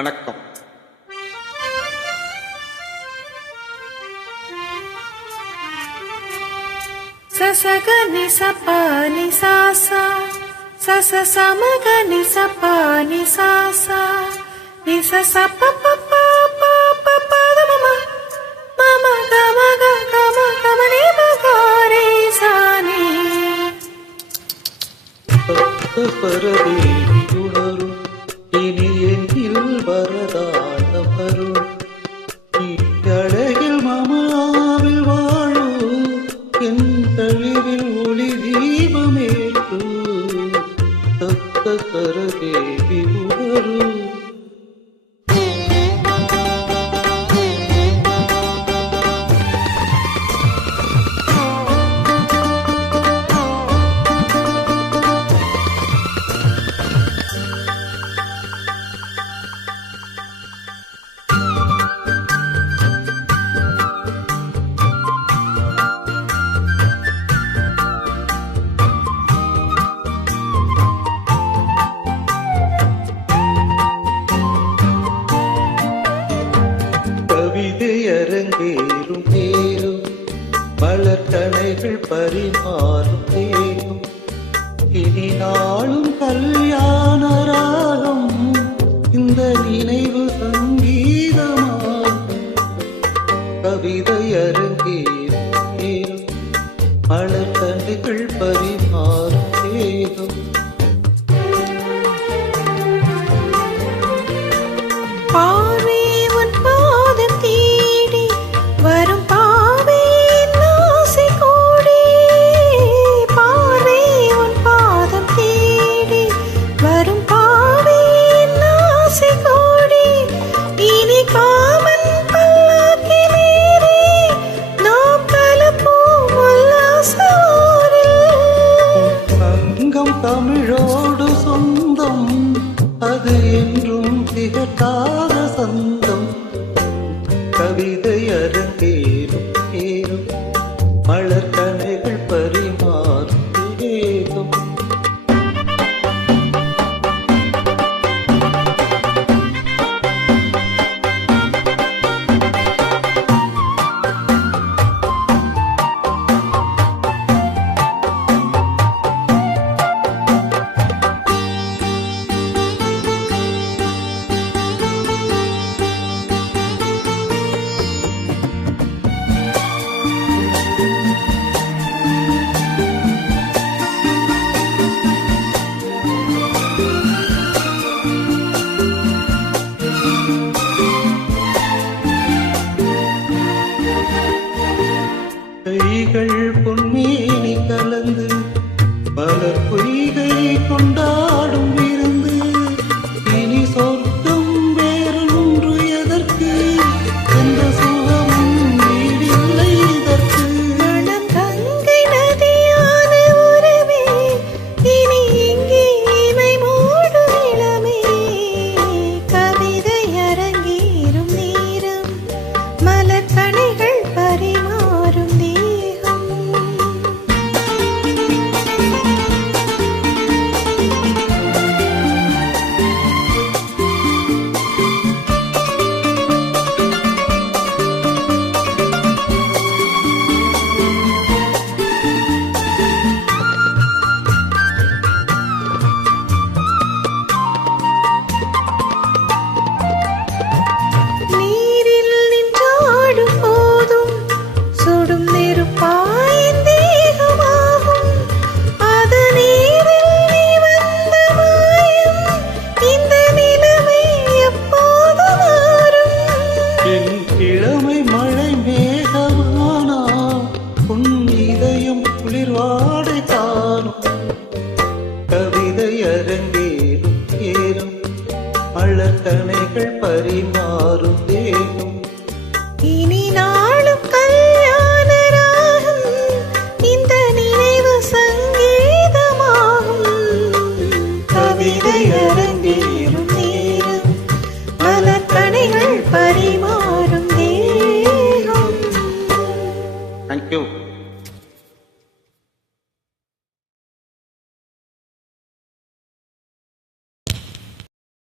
வணக்கம். சசகனி சபானி சாசா சச சமகனி சபானி சாசா நிச சப பப பப பதம மம கமக கம கமனி மகாரே சானி பரதேவி உணரும் இனி எங்கில் வரதான வரும் அழகில் மாமாவில் வாழும் என் தழிவில் ஒளி தீபமேற்று தத்த பரதேவி உணரும் அரங்கேறும் தேரும் மலர்கணைகள் பரிமாறும் தேரும் இனி நாளும் கல்யாண ராகம் இந்த நினைவு சங்கீதமாகும். கவிதை அரங்கேறும் தேரும் மலர்கணைகள் பரிமாறும் தேரும் தமிழோடு சொந்தம் அது என்றும் திகட்டாத சொந்தம். கவிதை அரங்கேறும் ஏறும் மலர்கணைகள் பரிமாறும் ஏகும். கைகள் பொன்மேனி கலந்து மலர் பொய்கை கொண்டாடும் விருந்து இனி சொர்க்கம் வேறொன்று எதற்கு எந்த சுகமும் ஈடில்லை இதற்கு. மனம் கங்கை நதியான உறவே இனி இங்கே இமை மூடும் இளமே. கவிதை அரங்கேறும் நேரம் மலர்கணைகள் பரிமாறும் குளிர்வாடை தானும். கவிதை அரங்கேறும் ஏறும் மலர்கணைகள் பரிமாறும்